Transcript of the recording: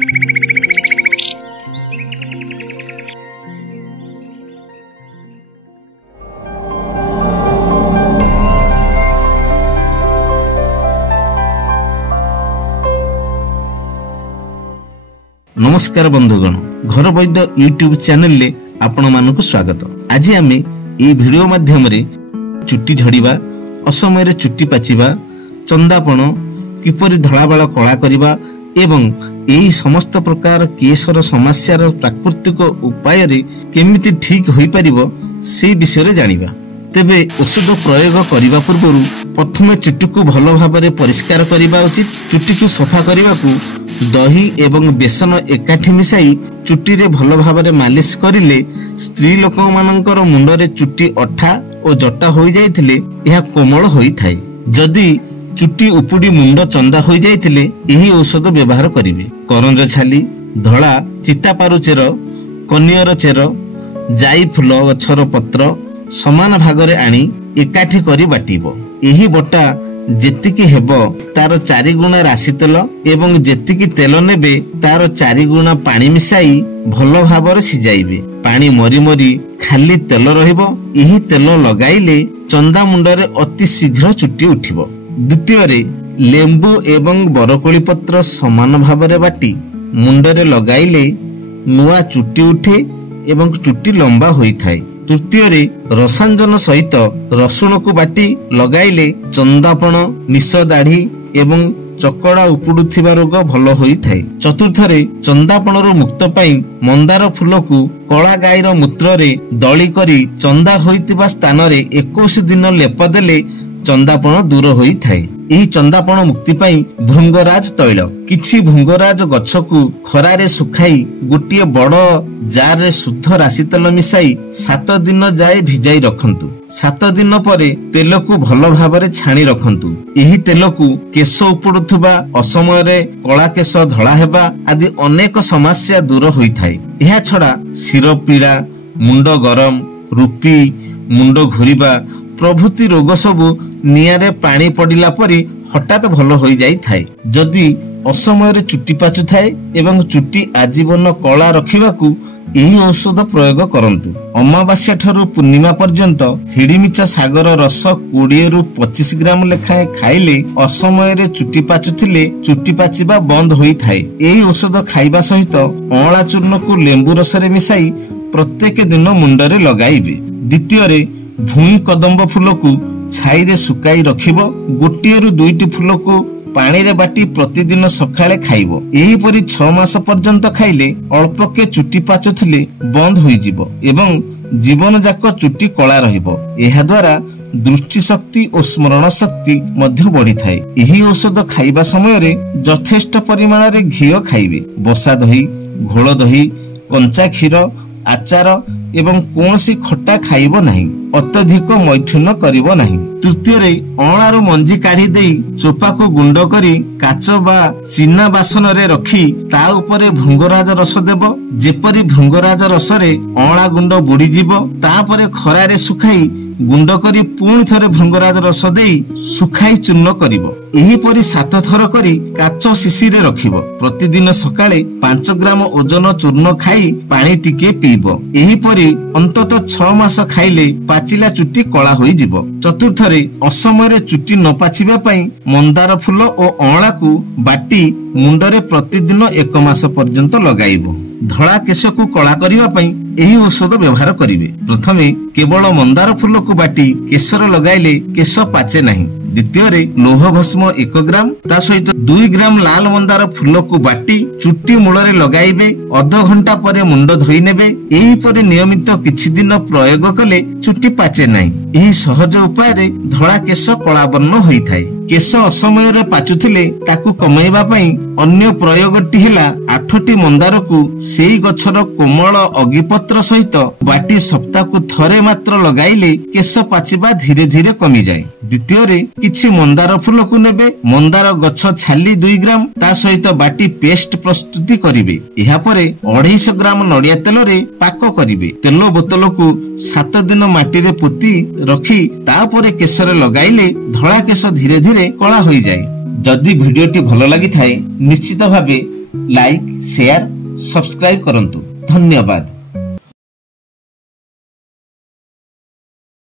नमस्कार बंधुगण, घर वैद्य यूट्यूब चैनल ले आपण मानक स्वागत। आज आम ये वीडियो माध्यम रे चुट्टी झड़िबा, असमय रे चुट्टी पाचिबा, चंदापण किपरि धड़ा बाल कला करिबा एवं यही समस्त प्रकार केशर समस्यार प्राकृतिक उपाय रे केमिति ठीक होई परिबो से विषय रे जानिबा। तेबे औषध प्रयोग करिबा पूर्व प्रथमे चुट्टी को भल भाव में परिष्कार करने उचित। चुट्टी को सफा करने को दही एवं बेसन एकाठी मिसाई चुट्टी रे भल भाव में मालिश करिले स्त्री लोक मानकर मुंडरे चुट्टी अठा और जटा हो जाइथिले यह कोमल होई थाए। जदि चुट्टी उपुड़ी मुंड चंदा हो जाइथिले यही औषध व्यवहार करिवे। करंज छाली, धड़ा चितापारु चेर, कनियर चेर, जाई फूल गछर पत्र समान भागरे आनी एकाठी करी बाटिबो। यही बटा जेतिकी हेबो तार 4 गुणा राशि तेल एवं जेतिकी तेल नेबे तार 4 गुणा पानी मिसाई भल भाव सिजाइबे। पानी मरी मरी खाली तेल रहिबो। यही तेल लगाइले चंदा मुंडरे अति शीघ्र चुट्टी उठिबो। द्वितीय रे लेंबू एवं बरकोली पत्र समान भाव बाटी मुंडरे लगाइले नुआ चुट्टी उठे एवं चुट्टी लंबा होई थाए। तृतीय रे रसांजन सहित रसुण को बाटी लगाइले चंदापण, निश दाढ़ी एवं चकड़ा उपुडुथिबा रोग भल होई थाए। चतुर्थ रे चंदापण रो मुक्त पाई मंदार फूल को कला गाईर मूत्र रे दली करी चंदा होइतिबा स्थान रे 21 दिन लेप देले चंदापण दूर होई थाए। यही चंदापण मुक्ति पाई भृंगराज तैल किछि भृंगराज गछ को खरारे सुखाई गोटिए बड़ जार रे शुद्ध राशि तेल मिसाई 7 दिन जाए भिजाई रखंतु। 7 दिन परे तेल को भल भाव रे छाणी रखंतु। यही तेल को केश उपुडुथुबा, असमय रे कला केश धड़ा हेबा आदि अनेक समस्या दूर होई थाए। एहा छडा सिर पीड़ा, मुंड गरम, रूपी, मुंड घुरिबा प्रभृति रोग सबु नियारे पानी पड़िला परी हठात भल हो जाई थाए। जदि असमय रे चुट्टी पाचु थाए एवं चुट्टी आजीवन कला रखिबाकू यही औषध प्रयोग करंतु। अमावास्या ठारू पूर्णिमा पर्यंत हिड़ीमिचा सागर रस 20 रु 25 ग्राम लेखाएं खाइले असमय रे चुट्टी पाचुथिले चुट्टी पाचिबा बंद होई थाए। यही औषध खाइबा सहित अँला चूर्ण को लेंबू रस रे मिसाई प्रत्येक दिन मुंडरे लगाइबे। द्वितीय रे भूई कदम्ब फूल को छाई रे सुकाई रखिबो। गोटिए रु 2टी फूल को पानी रे बाटी प्रतिदिन सकाळे खाइबो। एही परी 6 मास पर्यंत खाइले अल्पके चुट्टी पाचुथिले बंद होई जिवो एवं जीवन जाक चुट्टी कला रहिबो। एहा द्वारा दृष्टि शक्ति और स्मरण शक्ति मध्य बढ़ी थाए। यही औषध खाइबा समय रे यथेष्ट परिमाण रे घी खाइबे। बसा दही, घोल दही, कंचा क्षीर, आचार एवं कौनसी खट्टा खाइबो नहीं। अत्यधिक मैथुन करिबो नहीं। तृतीय रे अँलार मंजी काढ़ी देई चोपा को गुंड करी काच बा चीना बासन रे रखी ता उपरे भृंगराज रस देबो। जेपरी भृंगराज रस रे अँला गुंड बुड़ी जिवो तापरे खरा रे सुखाई गुंड करी पुणी थरे भृंगराज रस देई सुखाई चूर्ण करिबो। एही परी 7 थर करी काच शिशी रे रखिबो। प्रतिदिन सकाळे 5 ग्राम ओजन चूर्ण खाई पानी टिके पीबो। एही परी अंतत 6 मास खाइले पाचिला चुट्टी कला होई जिवो। चतुर्थ रे असमय रे चुट्टी न पाचिबा पई मंदार फूल और अँला को बाटी मुंडरे प्रतिदिन 1 मास पर्यंत लगाइबो। धड़ा केश को कला करिबा पई एही औषध व्यवहार करिवे। प्रथमे केवल मंदार फूल को बाटी केशर लगाइले केश पाचे नहीं। द्वितीय रे लोह भस्म 1 ग्राम ता सहित 2 ग्राम लाल मंदार फूल को बाटी चुट्टी मूल रे लगाइबे। अध घंटा परे मुंड धोई नेबे। एही परे नियमित किछि दिन प्रयोग कले चुट्टी पाचे नहीं। एही सहज उपाय रे धड़ा केश कला वर्ण होई थाए। केश असमय रे पाचुथिले ताकू कमाइबा पई अन्य प्रयोगटी हेला 8टी मंदार को सेई गछर कोमल अगिपत्र सहित बाटी सप्ताह को थरे मात्र लगाइले केश पाचिबा धीरे धीरे कमी जाए। द्वितीय रे किछि मंदार फूल को नेबे। मंदार गछ छाली 2 ग्राम ता सहित बाटी पेस्ट प्रस्तुति करिवे। एहा परे 250 ग्राम नड़िया तेल रे पाक करिवे। तेल बोतल को 7 दिन माटी रे पोती रखी तापरे केशरे लगाइले धड़ा केश धीरे धीरे कला होई जाए। जदि भिडियोटी भल लगी थाए निश्चित भावे लाइक शेयर सब्सक्राइब करंतु। धन्यवाद।